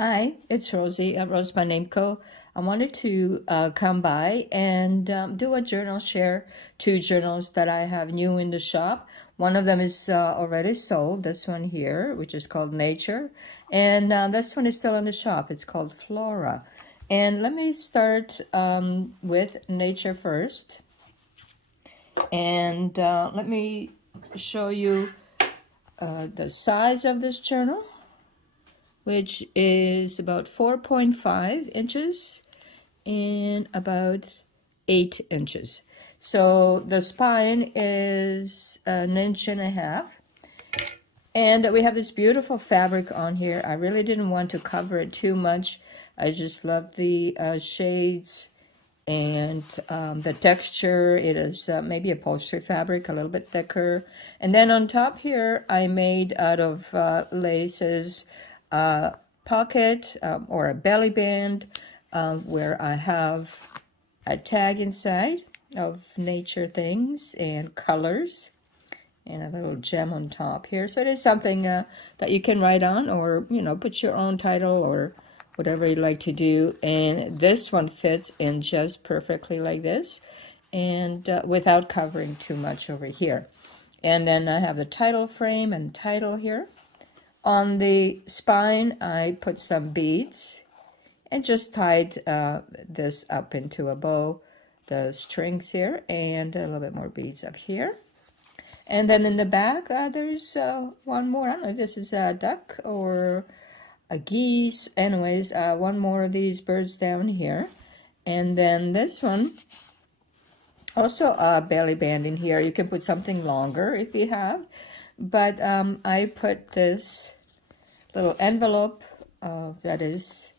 Hi, it's Rosie at RoseByNameCo. I wanted to come by and do a journal share, 2 journals that I have new in the shop. One of them is already sold, this one here, which is called Nature. And this one is still in the shop. It's called Flora. And let me start with Nature first. And let me show you the size of this journal, which is about 4.5 inches and about 8 inches. So the spine is 1.5 inches. And we have this beautiful fabric on here. I really didn't want to cover it too much. I just love the shades and the texture. It is maybe upholstery fabric, a little bit thicker. And then on top here, I made out of laces, pocket or a belly band where I have a tag inside of nature things and colors and a little gem on top here. So it is something that you can write on, or put your own title or whatever you like to do. And this one fits in just perfectly like this, and without covering too much over here. And then I have the title frame and title here. On the spine, I put some beads and just tied this up into a bow, the strings here, and a little bit more beads up here. And then in the back, there's one more. I don't know if this is a duck or a geese. Anyways, one more of these birds down here. And then this one, also a belly band in here. You can put something longer if you have. But I put this little envelope that is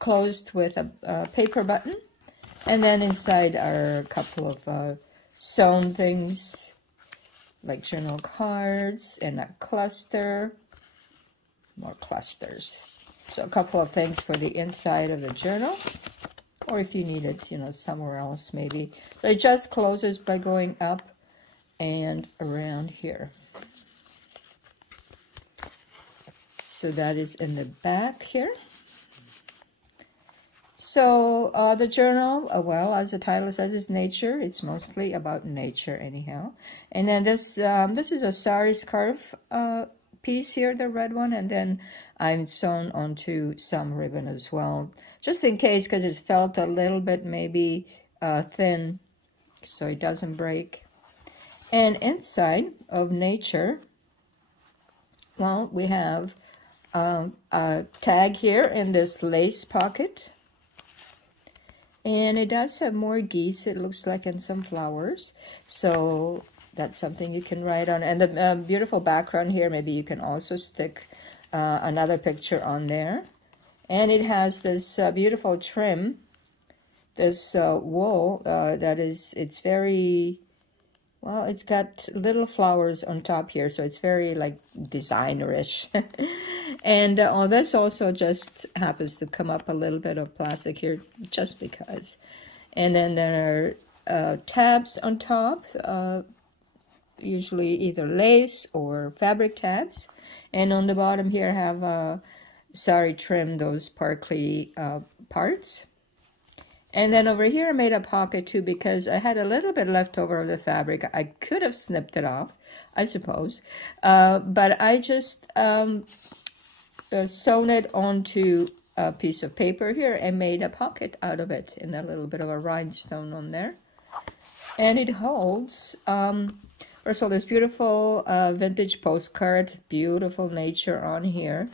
closed with a paper button. And then inside are a couple of sewn things, like journal cards and a cluster, more clusters. So a couple of things for the inside of the journal, or if you need it, somewhere else maybe. So it just closes by going up and around here. So that is in the back here. So the journal, well, as the title says, is nature. It's mostly about nature anyhow. And then this is a sari scarf piece here, the red one. And then I'm sewn onto some ribbon as well, just in case, because it's felt a little bit maybe thin, so it doesn't break. And inside of nature, well, we have a tag here in this lace pocket. And it does have more geese, it looks like, and some flowers. So that's something you can write on. And the beautiful background here, maybe you can also stick another picture on there. And it has this beautiful trim, this wool it's very, well, it's got little flowers on top here, so it's very like designer-ish. And this also just happens to come up a little bit of plastic here, just because. And then there are tabs on top, usually either lace or fabric tabs. And on the bottom here, I have sari trim, those sparkly parts. And then over here I made a pocket too, because I had a little bit left over of the fabric. I could have snipped it off, I suppose. But I just sewn it onto a piece of paper here and made a pocket out of it, and a little bit of a rhinestone on there. And it holds, first of all, this beautiful vintage postcard, beautiful nature on here.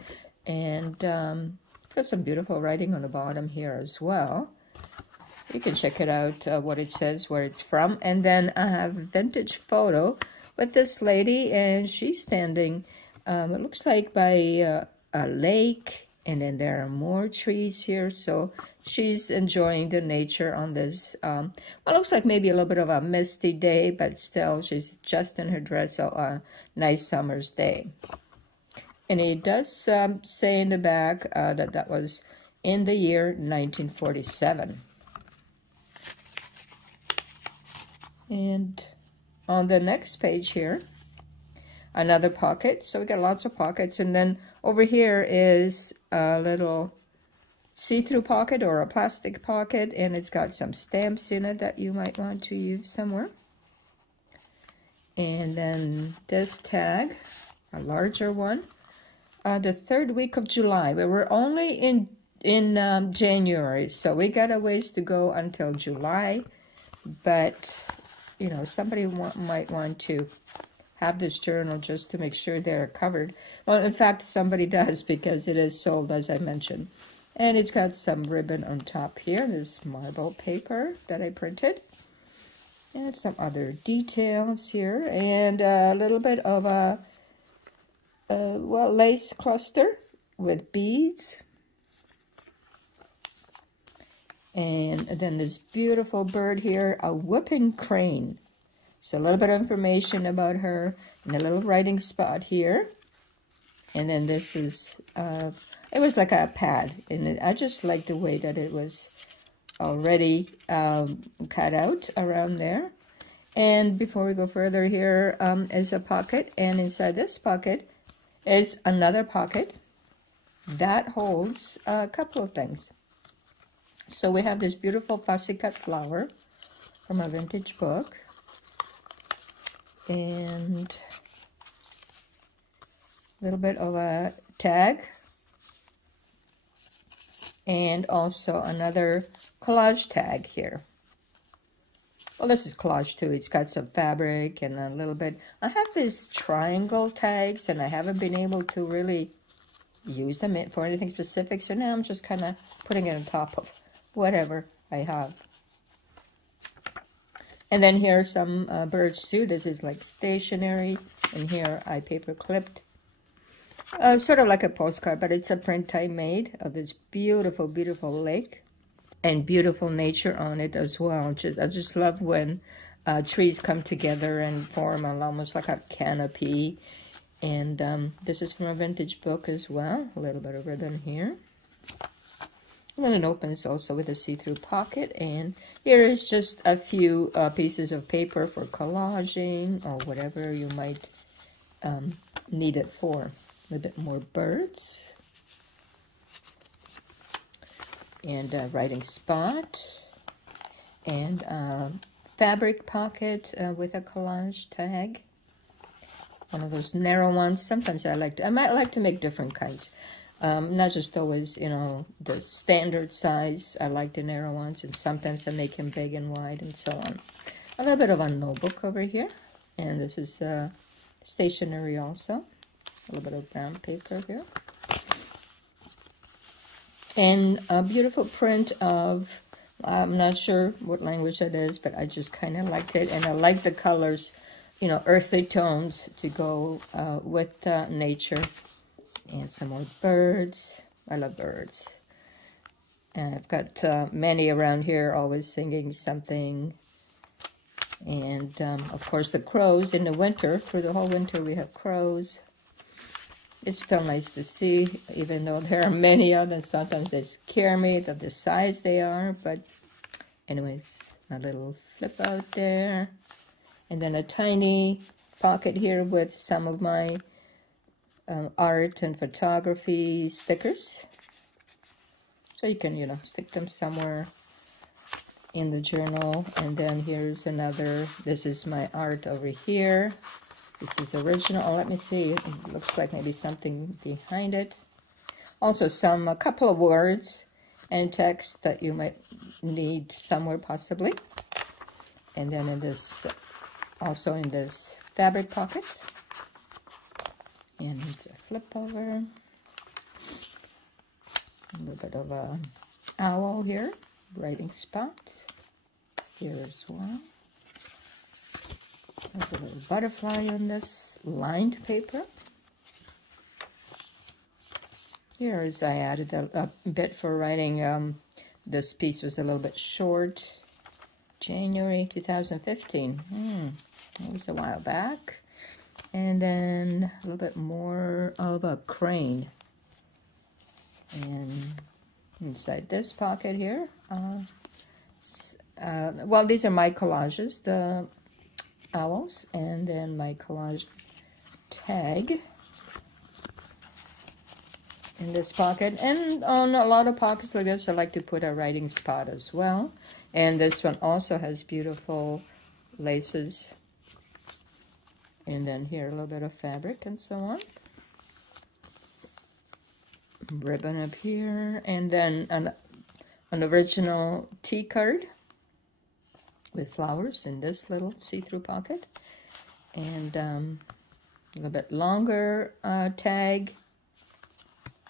And got some beautiful writing on the bottom here as well. You can check it out, what it says, where it's from. And then I have a vintage photo with this lady, and she's standing, it looks like by a lake, and then there are more trees here. So she's enjoying the nature on this, well, it looks like maybe a little bit of a misty day, but still she's just in her dress, so a nice summer's day. And it does say in the back that was in the year 1947. And on the next page here, another pocket. So we got lots of pockets. And then over here is a little see-through pocket or a plastic pocket, and it's got some stamps in it that you might want to use somewhere. And then this tag, a larger one, the 3rd week of July. We were only in January, so we got a ways to go until July. But you know, somebody might want to have this journal just to make sure they're covered. Well, in fact, somebody does, because it is sold, as I mentioned. And it's got some ribbon on top here, this marble paper that I printed. And some other details here, and a little bit of a well, lace cluster with beads. And then this beautiful bird here, a whooping crane. So a little bit of information about her, and a little writing spot here. And then this is, it was like a pad, and I just like the way that it was already cut out around there. And before we go further, here is a pocket, and inside this pocket is another pocket that holds a couple of things. So we have this beautiful fussy cut flower from a vintage book, and a little bit of a tag, and also another collage tag here. Well, this is collage too. It's got some fabric and a little bit. I have these triangle tags, and I haven't been able to really use them for anything specific. So now I'm just kind of putting it on top of whatever I have. And then here are some birds too. This is like stationery, and here I paper clipped. Sort of like a postcard, but it's a print I made of this beautiful, beautiful lake. And beautiful nature on it as well. I just love when trees come together and form almost like a canopy. And this is from a vintage book as well. A little bit of ribbon here. And then it opens also with a see-through pocket. And here is just a few pieces of paper for collaging or whatever you might need it for. A little bit more birds. And a writing spot, and a fabric pocket with a collage tag. One of those narrow ones. Sometimes I might like to make different kinds. Not just always, you know, the standard size. I like the narrow ones, and sometimes I make them big and wide and so on. A little bit of a notebook over here, and this is stationery also. A little bit of brown paper here. And a beautiful print of, I'm not sure what language it is, but I just kind of liked it. And I like the colors, you know, earthy tones to go with nature. And some more birds. I love birds. And I've got many around here always singing something. And, of course, the crows in the winter. Through the whole winter we have crows. It's still nice to see, even though there are many of them. Sometimes they scare me at the size they are. But anyways, a little flip out there. And then a tiny pocket here with some of my art and photography stickers. So you can, you know, stick them somewhere in the journal. And then here's another. This is my art over here. This is original. Oh, let me see. It looks like maybe something behind it. Also a couple of words and text that you might need somewhere possibly. And then in this, also in this fabric pocket. And it's a flip over. A little bit of a owl here. Writing spot. Here as well. There's a little butterfly on this lined paper. Here's, I added a bit for writing. This piece was a little bit short. January 2015. That was a while back. And then a little bit more of a crane. And inside this pocket here, well, these are my collages, the owls, and then my collage tag in this pocket. And on a lot of pockets like this, I like to put a writing spot as well. And this one also has beautiful laces. And then here a little bit of fabric and so on. Ribbon up here. And then an original tea card with flowers in this little see-through pocket. And a little bit longer tag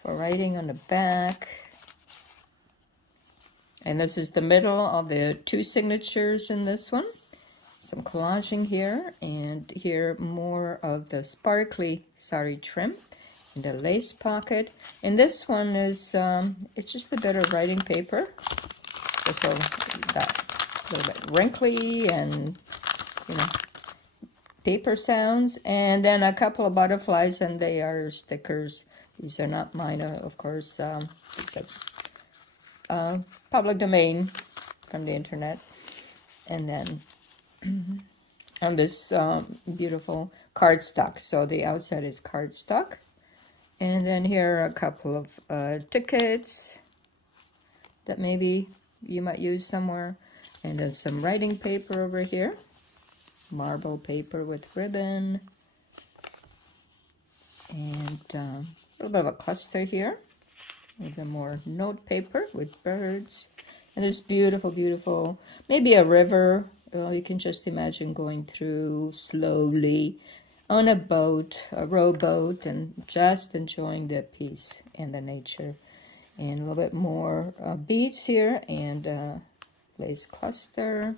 for writing on the back. And this is the middle of the two signatures in this one. Some collaging here, and here more of the sparkly sari trim in the lace pocket. And this one is, it's just a bit of writing paper. So that a little bit wrinkly and, you know, paper sounds. And then a couple of butterflies, and they are stickers. These are not mine, of course. It's public domain from the internet. And then on this beautiful cardstock. So the outside is cardstock. And then here are a couple of tickets that maybe you might use somewhere. And then some writing paper over here. Marble paper with ribbon. And a little bit of a cluster here. Even more note paper with birds. And this beautiful, beautiful, maybe a river. You can just imagine going through slowly on a boat, a rowboat, and just enjoying the peace and the nature. And a little bit more beads here, and lace cluster,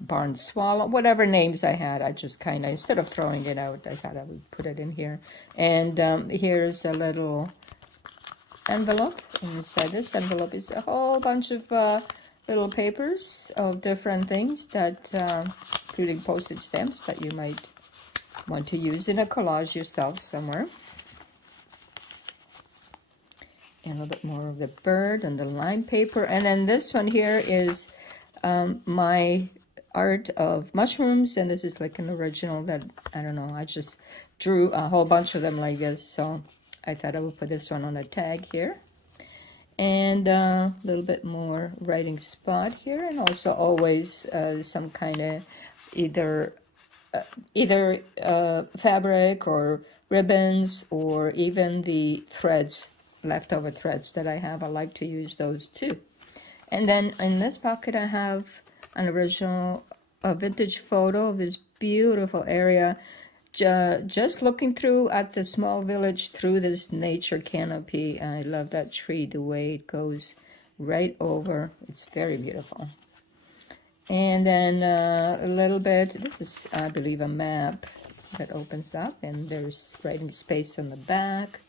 barn swallow, whatever names I had. I just kind of, instead of throwing it out, I thought I would put it in here. And here's a little envelope. Inside this envelope is a whole bunch of little papers of different things that, including postage stamps that you might want to use in a collage yourself somewhere. And a little bit more of the bird and the line paper. And then this one here is my art of mushrooms. And this is like an original that, I don't know, I just drew a whole bunch of them like this. So I thought I would put this one on a tag here. And a little bit more writing spot here. And also always some kind of either fabric or ribbons, or even the threads, leftover threads that I have. I like to use those too. And then in this pocket I have an original vintage photo of this beautiful area, just looking through at the small village through this nature canopy. I love that tree, the way it goes right over. It's very beautiful. And then a little bit, this is, I believe, a map that opens up, and there's writing space on the back.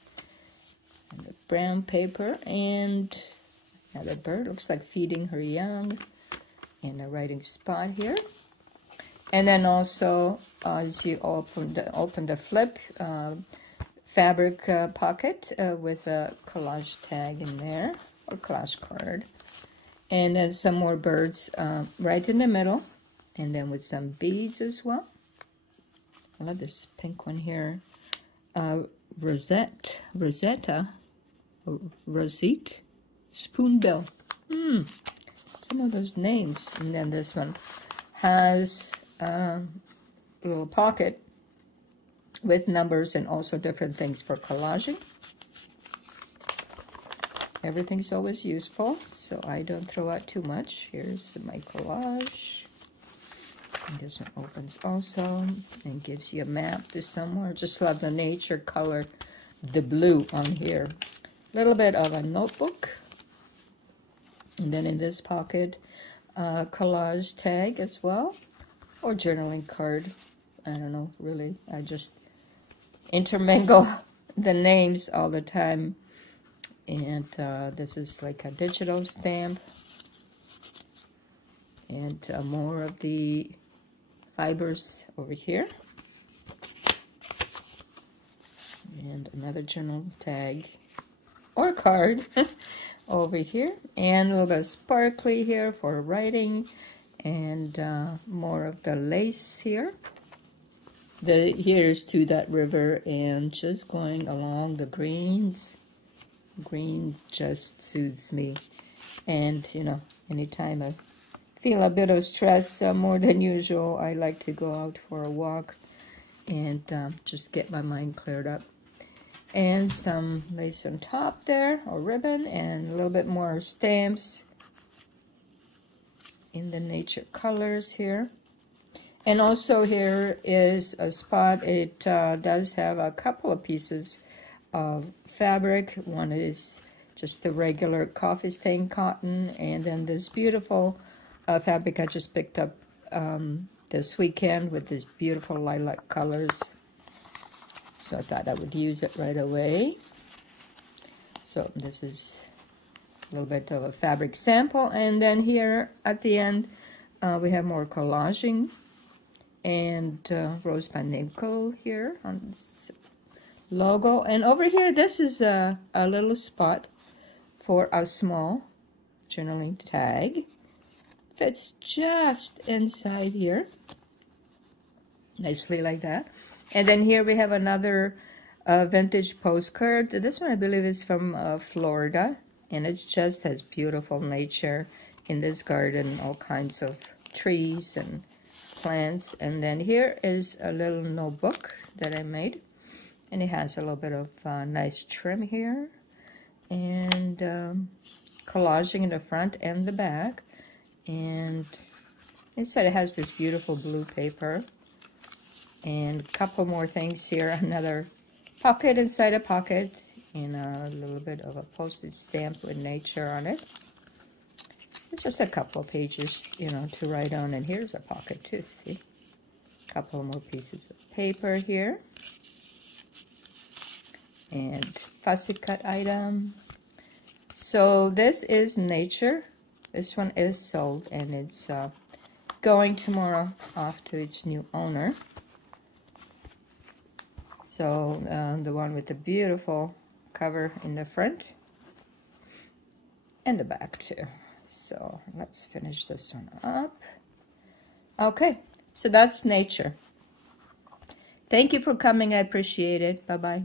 And the brown paper, and another bird, looks like feeding her young. And a writing spot here. And then also, as you open the flip, fabric pocket with a collage tag in there, or collage card. And then some more birds right in the middle, and then with some beads as well. I love this pink one here. Rosette, spoonbill. Some of those names. And then this one has a little pocket with numbers and also different things for collaging. Everything's always useful, so I don't throw out too much. Here's my collage. And this one opens also and gives you a map to somewhere. Just love the nature color, the blue on here. A little bit of a notebook. And then in this pocket, collage tag as well, or journaling card. I don't know, really. I just intermingle the names all the time. And this is like a digital stamp. And more of the fibers over here. And another journal tag or card over here. And a little bit of sparkly here for writing. And more of the lace here. here's to that river, and just going along the greens. Green just soothes me. And, you know, anytime I feel a bit of stress more than usual, I like to go out for a walk and just get my mind cleared up. And some lace on top there, or ribbon, and a little bit more stamps in the nature colors here. And also here is a spot. It does have a couple of pieces of fabric. One is just the regular coffee stain cotton, and then this beautiful fabric I just picked up this weekend with these beautiful lilac colors. So I thought I would use it right away. So this is a little bit of a fabric sample. And then here at the end, we have more collaging. And RoseByNameCo here on this logo. And over here, this is a little spot for a small journaling tag. Fits just inside here. Nicely like that. And then here we have another vintage postcard. This one I believe is from Florida, and it just has beautiful nature in this garden, all kinds of trees and plants. And then here is a little notebook that I made, and it has a little bit of nice trim here, and collaging in the front and the back. And inside it has this beautiful blue paper. And a couple more things here. Another pocket inside a pocket, and a little bit of a postage stamp with nature on it. It's just a couple of pages, you know, to write on. And here's a pocket too, see? A couple more pieces of paper here. And fussy cut item. So this is nature. This one is sold, and it's going tomorrow off to its new owner. So the one with the beautiful cover in the front and the back too. So let's finish this one up. Okay, so that's nature. Thank you for coming. I appreciate it. Bye-bye.